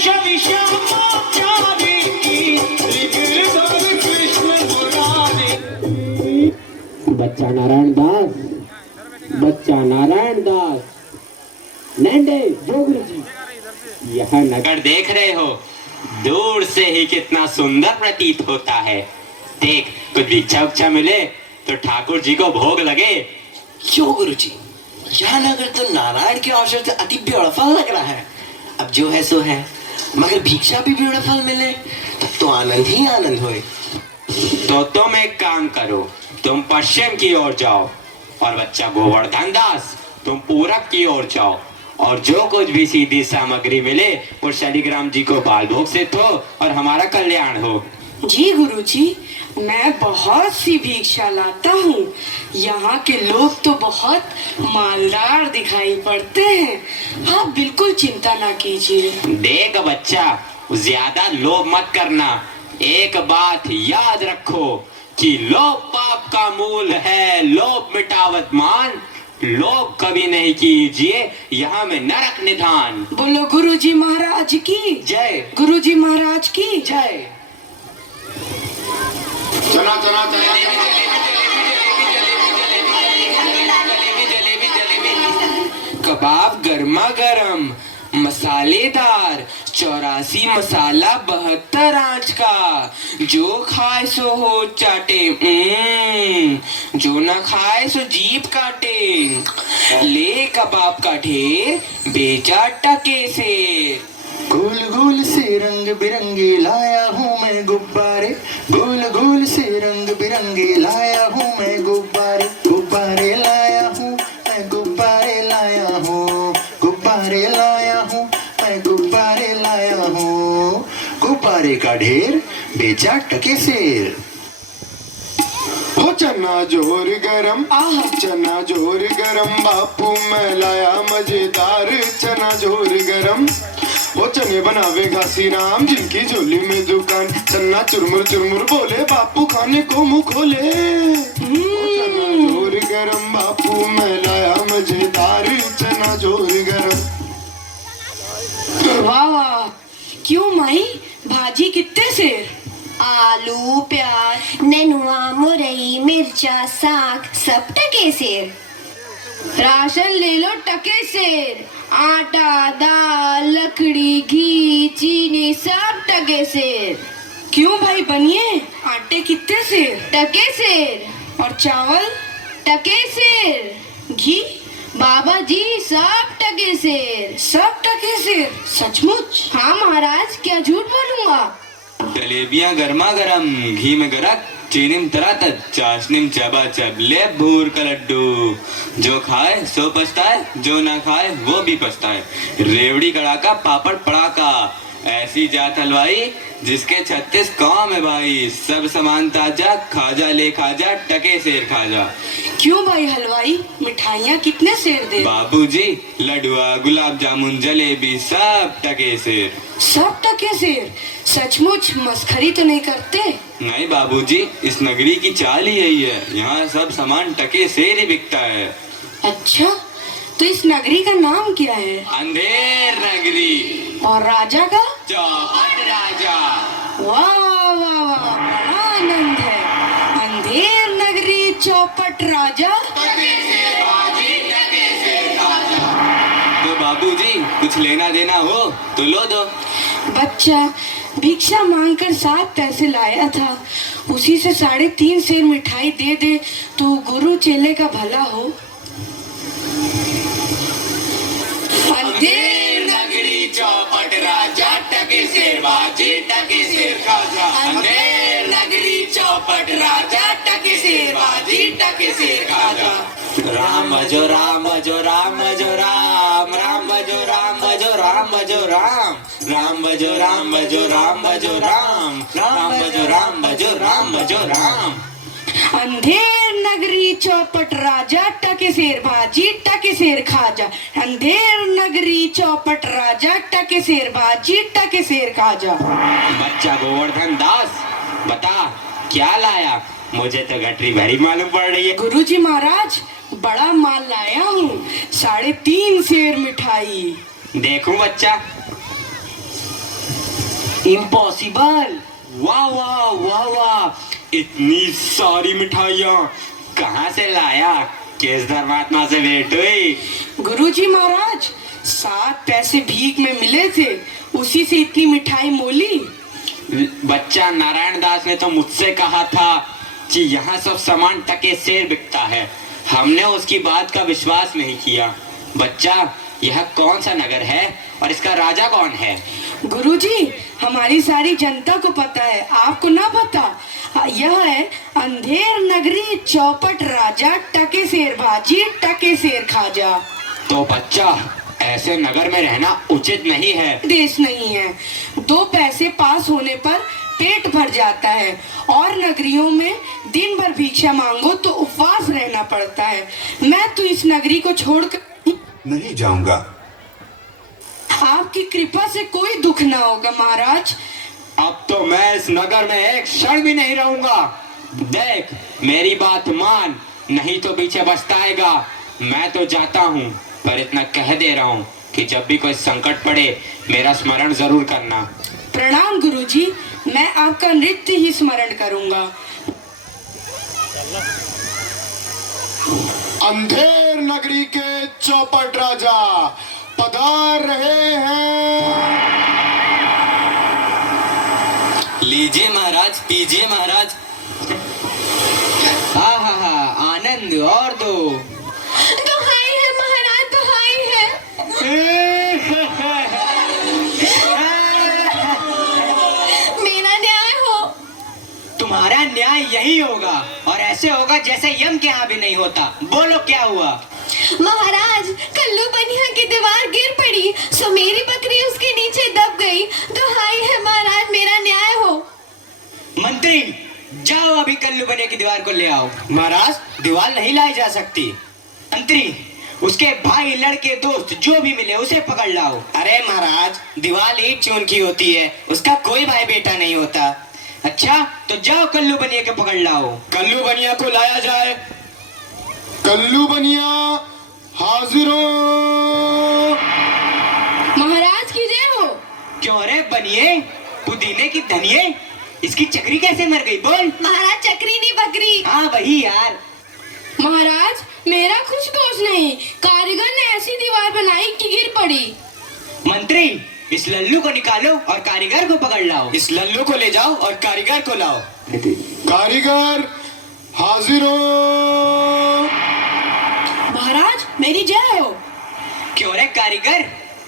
शनि श्यामा प्यारी की, गिरधर कृष्ण मुरारी। बच्चा नारायण दास, बच्चा नारायण दास, नैंडे जो गुरु जी। यह नगर देख रहे हो, दूर से ही कितना सुंदर प्रतीत होता है। देख, कुछ भिक्षा उच्छा मिले तो ठाकुर जी को भोग लगे। क्यों गुरुजी, यह नगर तो नारायण के अवसर से अति ब्यूटीफुल लग रहा है। अब जो है सो है, मगर भिक्षा भी ब्यूटीफुल मिले तब तो आनंद ही आनंद होए। तो तुम एक काम करो, तुम पश्चिम की ओर जाओ और बच्चा गोवर्धन दास तुम पूरब की ओर जाओ, और जो कुछ भी सीधी सामग्री मिले वो शालिग्राम जी को बाल भोग से दो और हमारा कल्याण हो। जी गुरुजी, मैं बहुत सी भिक्षा लाता हूँ। यहाँ के लोग तो बहुत मालदार दिखाई पड़ते हैं। आप बिल्कुल चिंता ना कीजिए। देख बच्चा, ज्यादा लोभ मत करना। एक बात याद रखो कि लोभ पाप का मूल है, लोभ मिटावत मान, लोभ कभी नहीं कीजिए, यहाँ में नरक निधान। बोलो गुरुजी महाराज की जय। गुरुजी महाराज की जय। चला चला चला कबाब गर्मा गर्म, मसालेदार, 84 मसाला 72 आंच का। जो खाए सो हो चाटे, जो ना खाए सो जीभ काटे। ले कबाब का ढेर, बेचा टके से। गोल गोल से रंग बिरंगे लाया हूँ मैं गुब्बारे, गोल गोल से रंग बिरंगे लाया हूँ मैं गुब्बारे, गुब्बारे लाया हूँ मैं, गुब्बारे लाया हूँ, गुब्बारे लाया हूँ मैं, गुब्बारे लाया हूँ। गुब्बारे का ढेर, बेचा टके सेर। हो चना जोर गरम, चना जोर गरम, बापू मैं लाया मजेदार चना जोर गरम। वो चने बनावे घासी राम, जिनकी झोली में दुकान, चन्ना चुरमुर चुरमुर बोले, बापू खाने को मुंह खोले। वो चना जोर गरम, बापू मैं लाया मजेदार चना जोर गरम। वाह वाह, क्यों माई, भाजी कितने सेर? आलू, प्याज, नेनुआ, मुरई, मिर्चा, साग सब टके सेर। राशन ले लो टके सेर। आटा, दाल, लकड़ी, घी, चीनी सब टके सेर। क्यों भाई बनिए, आटे कितने सेर? टके सेर। और चावल? टके सेर। घी? बाबा जी सब टके सेर। सब टके सेर? सचमुच? हाँ महाराज, क्या झूठ बोलूंगा। जलेबियां गर्मा गर्म, घी में गरक, चीनी में तरातत, चाशनी में चबाचब, ले भूर का लड्डू। जो खाए सो पछताए, जो ना खाए वो भी पछताए। रेवड़ी कड़ाका, पापड़ पड़ाका, ऐसी जात हलवाई जिसके 36 काम है भाई। सब सामान ताजा, खाजा ले खाजा, टके सेर खाजा। क्यों भाई हलवाई, मिठाइयाँ कितने सेर दे? बाबूजी लडुआ, गुलाब जामुन, जलेबी सब टके सेर। सब टके सेर? सचमुच मस्खरी तो नहीं करते? नहीं बाबूजी, इस नगरी की चाल ही यही है, यहाँ सब सामान टके सेर ही बिकता है। अच्छा, तो इस नगरी का नाम क्या है? अंधेर नगरी। और राजा का? चौपट राजा। वाह वाह वाह वाह, बड़ा आनंद है। अंधेर नगरी, चौपट राजा। तो बाबूजी कुछ लेना देना हो तो लो दो। बच्चा भिक्षा मांगकर 7 पैसे लाया था, उसी से 3.5 सेर मिठाई दे दे तो गुरु चेले का भला हो। अंधेर नगरी, चौपट राजा, टके सेर बाजी, टके सेर खाजा। अंधेर नगरी, चौपट राजा, टके सेर बाजी, टके सेर खाजा। राम भजो राम भजो राम भजो राम, राम भजो राम भजो राम भजो राम, राम भजो राम भजो राम भजो राम, राम भजो राम भजो राम भजो राम। अंधेर नगरी, चौपट राजा, टके सेर भाजी, टके सेर खाजा। अंधेर नगरी, चौपट राजा, टके सेर भाजी, टके सेर खाजा। बच्चा गोवर्धन दास, बता क्या लाया? मुझे तो गठरी भरी मालूम पड़ रही है। गुरुजी महाराज, बड़ा माल लाया हूँ, 3.5 सेर मिठाई। देखूं बच्चा? इम्पॉसिबल। वाह वाह वाह वाह, इतनी सारी मिठाइयाँ कहाँ से लाया? किस धर्मात्मा से भेंट हुई? गुरुजी महाराज 7 पैसे भीख में मिले थे, उसी से इतनी मिठाई मोली। बच्चा नारायण दास ने तो मुझसे कहा था कि यहाँ सब सामान टके सेर बिकता है। हमने उसकी बात का विश्वास नहीं किया। बच्चा, यह कौन सा नगर है और इसका राजा कौन है? गुरुजी, हमारी सारी जनता को पता है, आपको ना पता? यह है अंधेर नगरी चौपट राजा टके शेर बाजी टके शेर खाजा। तो बच्चा, ऐसे नगर में रहना उचित नहीं है। देश नहीं है, 2 पैसे पास होने पर पेट भर जाता है, और नगरियों में दिन भर भिक्षा मांगो तो उपवास रहना पड़ता है। मैं तो इस नगरी को छोड़कर नहीं जाऊंगा। आपकी कृपा से कोई दुख ना होगा महाराज। अब तो मैं इस नगर में एक क्षण भी नहीं रहूंगा। देख, मेरी बात मान, नहीं तो पीछे पछताएगा। मैं तो जाता हूँ, पर इतना कह दे रहा हूँ कि जब भी कोई संकट पड़े मेरा स्मरण जरूर करना। प्रणाम गुरुजी, मैं आपका नृत्य ही स्मरण करूंगा। अंधेर नगरी के चौपट राजा पधार रहे हैं। लीजिए महाराज, पीजिए महाराज। हा हा हा, आनंद और दो। दुहाई है महाराज, दुहाई है। मेरा न्याय हो। तुम्हारा न्याय यही होगा, और ऐसे होगा जैसे यम के यहाँ भी नहीं होता। बोलो क्या हुआ? महाराज, कल्लू बनिया की दीवार गिर पड़ी, सो मेरी बकरी उसके नीचे दब गई। दुहाई है महाराज, मेरा न्याय हो। मंत्री, जाओ अभी कल्लू बनिया की दीवार को ले आओ। महाराज, दीवार नहीं लाई जा सकती। मंत्री, उसके भाई, लड़के, दोस्त जो भी मिले उसे पकड़ लाओ। अरे महाराज, दीवार ईंट चून की होती है, उसका कोई भाई बेटा नहीं होता। अच्छा, तो जाओ कल्लू बनिया के पकड़ लाओ। कल्लू बनिया को लाया जाए। कल्लू बनिया हाजिर हो। महाराज की जय हो। क्यों रे बनिए, पुदीने की धनिये, इसकी चक्री कैसे मर गई? बोल। महाराज, चक्री नहीं बकरी। हाँ वही यार। महाराज, मेरा कुछ दोष नहीं, कारीगर ने ऐसी दीवार बनाई कि गिर पड़ी। मंत्री, इस लल्लू को निकालो और कारीगर को पकड़ लाओ। इस लल्लू को ले जाओ और कारीगर को लाओ। कारीगर हाजिर हो। महाराज, मेरी जय हो। क्यों रे कारीगर,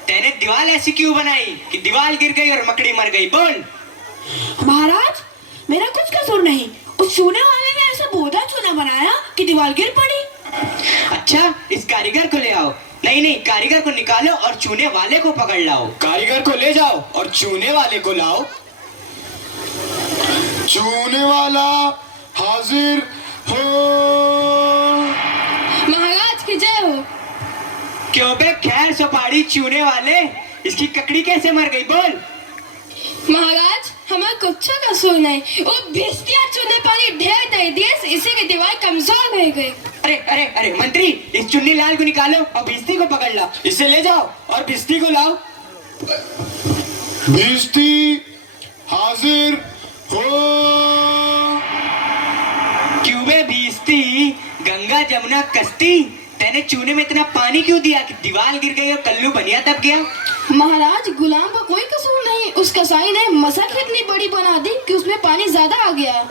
तेने दीवार ऐसी क्यों बनाई कि दीवार गिर गई और मकड़ी मर गई? बोल। महाराज, मेरा कुछ कसूर नहीं, उस चूने वाले ने ऐसा बोधा चूना बनाया कि दीवार गिर पड़ी। अच्छा, इस कारीगर को ले आओ। नहीं नहीं, कारीगर को निकालो और चूने वाले को पकड़ लाओ। कारीगर को ले जाओ और चूने वाले को लाओ। चूने वाला हाजिर हो। महाराज की जय हो। क्यों बे खैर सुपारी चूने वाले, इसकी ककड़ी कैसे मर गई? बोल। महाराज, हमारा कुछ कसूर नहीं, वो भिस्तिया चूने पानी ढेर दे दिए, इसी की दीवार कमजोर हो गई। अरे अरे अरे मंत्री, इस चुन्नी लाल को निकालो और भिस्ती को पकड़ लाओ। इसे ले जाओ और भिस्ती को लाओ। भिस्ती हाजिर हो। क्यों बे भिस्ती, गंगा जमुना कश्ती, तेने चूने में इतना पानी क्यों दिया कि दीवार गिर गई और कल्लू बनिया दब गया? महाराज, गुलाम का कोई कसूर नहीं, उस कसाई ने मसक इतनी बड़ी बना दी कि उसमें पानी ज्यादा आ गया।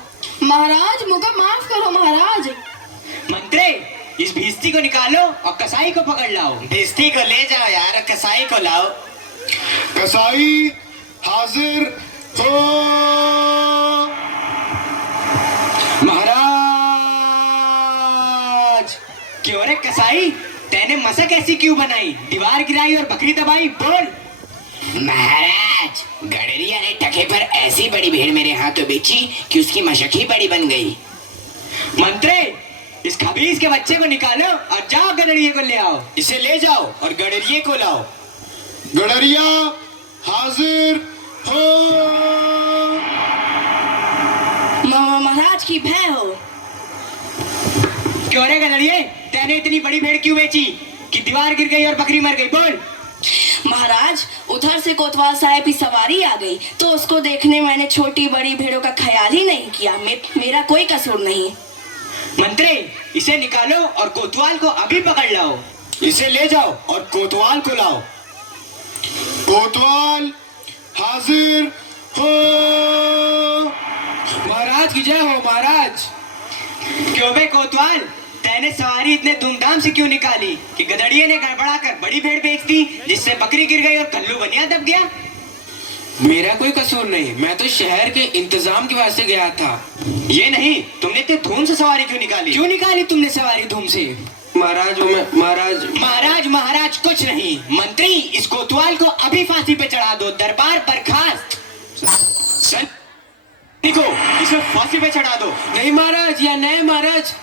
महाराज, मुझे माफ करो महाराज। मंत्री, इस भिस्ती को निकालो और कसाई को पकड़ लाओ। भिस्ती को ले जाओ यार, कसाई को लाओ। कसाई हाजिर हो। महाराज, क्यों रे कसाई, तेने मसक ऐसी क्यों बनाई, दीवार गिराई और बकरी दबाई? बोल। महाराज, गडरिया ने टके पर ऐसी बड़ी भीड़ मेरे हाथों बेची कि उसकी मशक ही बड़ी बन गई। मंत्री, इस खबीज के बच्चे को निकालो और जाओ गडरिये को ले आओ। इसे ले जाओ और गडरिये को लाओ। गडरिया हाजिर हो। महाराज की भय हो। क्यों रे गडरिये, तेने इतनी बड़ी भेड़ क्यों बेची कि दीवार गिर गई और बकरी मर गई? बोल। महाराज, उधर से कोतवाल साहब की सवारी आ गई तो उसको देखने मैंने छोटी बड़ी भेड़ों का ख्याल ही नहीं किया। मेरा कोई कसूर नहीं। मंत्री, इसे निकालो और कोतवाल को अभी पकड़ लाओ। इसे ले जाओ और कोतवाल को लाओ। कोतवाल हाजिर हो। महाराज की जय हो। महाराज, क्यों बे कोतवाल, तैने सवारी इतने धूमधाम से क्यों निकाली कि गधड़िए ने गड़बड़ा कर बड़ी भेड़ बेच दी, जिससे बकरी गिर गई और कल्लू बनिया दब गया? मेरा कोई कसूर नहीं, मैं तो शहर के इंतजाम के वास्ते गया था। ये नहीं, तुमने इतने धूम से सवारी क्यों निकाली? क्यों निकाली तुमने सवारी धूम से? महाराज महाराज कुछ नहीं। मंत्री, इस कोतवाल को अभी फांसी पे चढ़ा दो। दरबार बर्खास्त। चल, निको, इसे फांसी पे चढ़ा दो। नहीं महाराज, या नहीं महाराज।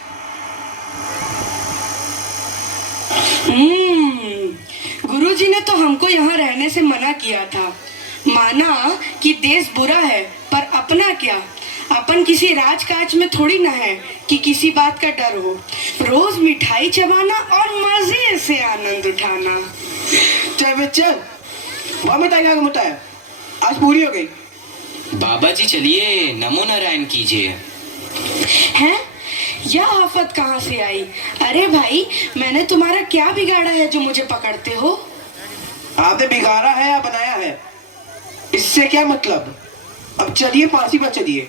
गुरुजी ने तो हमको यहाँ रहने से मना किया था। माना कि देश बुरा है, पर अपना क्या, अपन किसी राजकाज में थोड़ी ना है कि किसी बात का डर हो। रोज मिठाई चबाना और मजे से आनंद उठाना। चल वहां में आगे मत आया, आज पूरी हो गई। बाबा जी चलिए, नमो नारायण कीजिए। हैं? यह आफत कहाँ से आई? अरे भाई, मैंने तुम्हारा क्या बिगाड़ा है जो मुझे पकड़ते हो? आपने बिगाड़ा है या बनाया है, इससे क्या मतलब। अब चलिए फांसी पर चलिए।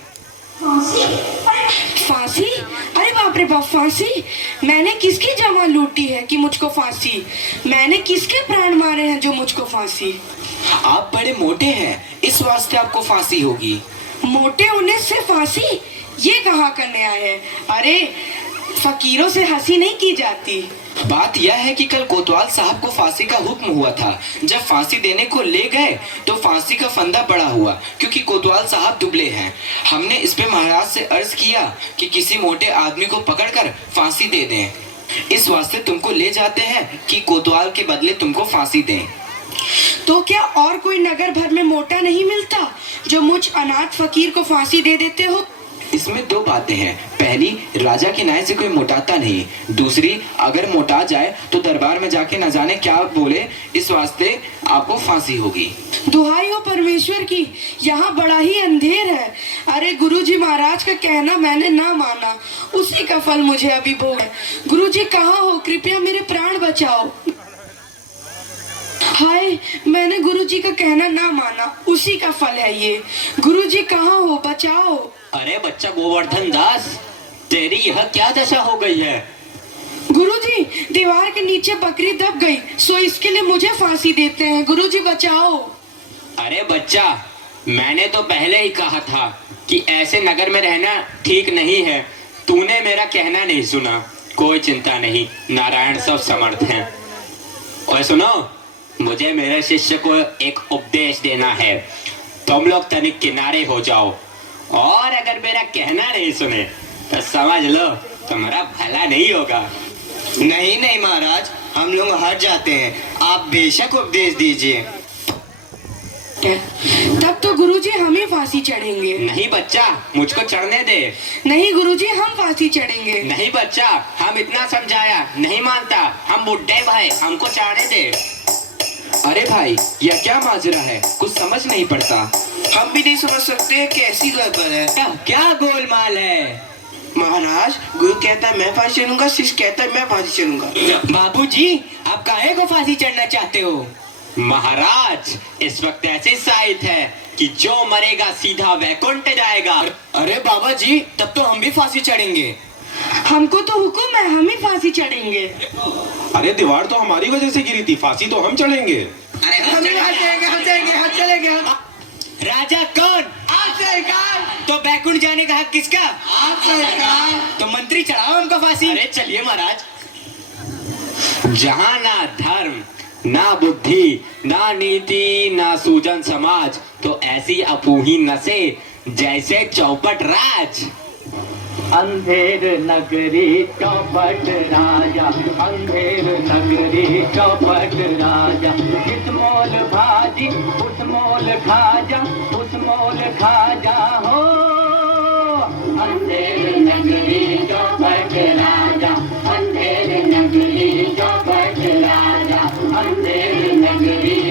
फांसी? अरे बाप रे बाप, फांसी? मैंने किसकी जवान लूटी है कि मुझको फांसी? मैंने किसके प्राण मारे हैं जो मुझको फांसी? आप बड़े मोटे हैं, इस वास्ते आपको फांसी होगी। मोटे होने से फांसी? ये कहाँ का न्याय है? अरे फकीरों से हंसी नहीं की जाती। बात यह है कि कल कोतवाल साहब को फांसी का हुक्म हुआ था। जब फांसी देने को ले गए तो फांसी का फंदा बड़ा हुआ, क्योंकि कोतवाल साहब दुबले हैं। हमने इस पे महाराज से अर्ज किया कि किसी मोटे आदमी को पकड़कर फांसी दे दें। इस वास्ते तुमको ले जाते हैं कि कोतवाल के बदले तुमको फांसी दें। तो क्या और कोई नगर भर में मोटा नहीं मिलता जो मुझ अनाथ फकीर को फांसी दे देते हो? इसमें दो बातें हैं। पहली, राजा के न्याय से कोई मोटाता नहीं। दूसरी, अगर मोटा जाए तो दरबार में जाके न जाने क्या बोले, इस वास्ते आपको फांसी होगी। दुहाई हो परमेश्वर की, यहाँ बड़ा ही अंधेर है। अरे गुरुजी महाराज का कहना मैंने ना माना, उसी का फल मुझे अभी भोग है। गुरुजी कहाँ हो? कृपया मेरे प्राण बचाओ। हाय, मैंने गुरुजी का कहना ना माना, उसी का फल है ये। गुरुजी कहाँ हो? बचाओ। अरे बच्चा गोवर्धन दास, तेरी यह क्या दशा हो गई है? गुरुजी, दीवार के नीचे बकरी दब गई, सो इसके लिए मुझे फांसी देते हैं। गुरुजी बचाओ। अरे बच्चा, मैंने तो पहले ही कहा था कि ऐसे नगर में रहना ठीक नहीं है। तूने मेरा कहना नहीं सुना। कोई चिंता नहीं, नारायण सब समर्थ हैं। और सुनो, मुझे मेरे शिष्य को एक उपदेश देना है। तुम लोग तनिक किनारे हो जाओ, और अगर मेरा कहना नहीं सुने तो समझ लो तुम्हारा भला नहीं होगा। नहीं महाराज, हम लोग हट जाते हैं, आप बेशक उपदेश दीजिए। तब तो गुरुजी हम ही फांसी चढ़ेंगे। नहीं बच्चा, मुझको चढ़ने दे। नहीं गुरुजी, हम फांसी चढ़ेंगे। नहीं बच्चा, हम इतना समझाया, नहीं मानता। हम बुड्ढे भाई, हमको चढ़ने दे। अरे भाई, यह क्या माजरा है, कुछ समझ नहीं पड़ता। हम भी नहीं समझ सकते कैसी गड़बड़ है। क्या गोलमाल है? महाराज, गुरु कहता है मैं फांसी चढ़ूंगा, शिष्य कहता है मैं फांसी चढ़ूंगा। बाबूजी, आप काहे को फांसी चढ़ना चाहते हो? महाराज, इस वक्त ऐसी साइट है कि जो मरेगा सीधा वैकुंठ जाएगा। अरे बाबा जी, तब तो हम भी फांसी चढ़ेंगे। हमको तो हुक्म है, हम ही फांसी चढ़ेंगे। अरे दीवार तो हमारी वजह से गिरी थी, फांसी तो हम चढ़ेंगे। अरे हम चलेंगे। राजा कौन? आप सरकार। तो वैकुंठ जाने का हक किसका? आप सरकार। तो मंत्री चढ़ाओ हमको फांसी। अरे चलिए महाराज। जहाँ ना धर्म, ना बुद्धि, ना नीति, ना सूजन समाज, तो ऐसी अपूही नसे जैसे चौपट राज। अंधेर नगरी चौपट राजा, अंधेर नगरी चौपट राजा। इस मोल भाजी उस मोल खाजा, उस मोल खाजा हो। अंधेर नगरी चौपट राजा, अंधेर नगरी चौपट राजा, अंधेर नगरी